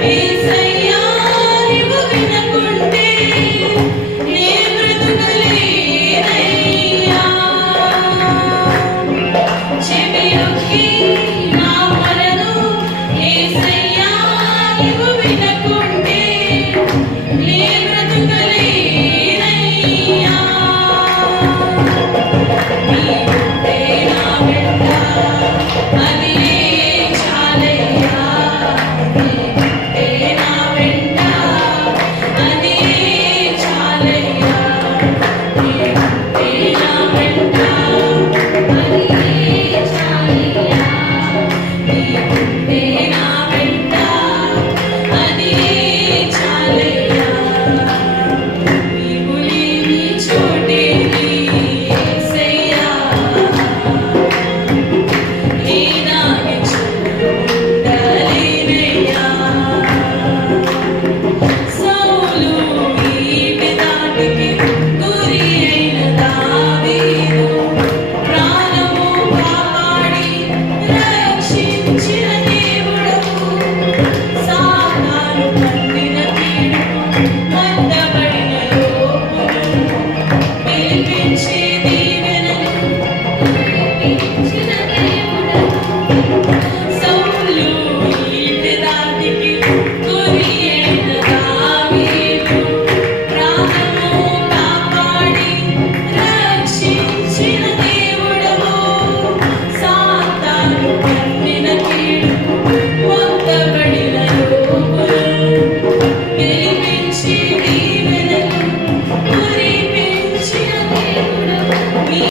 He's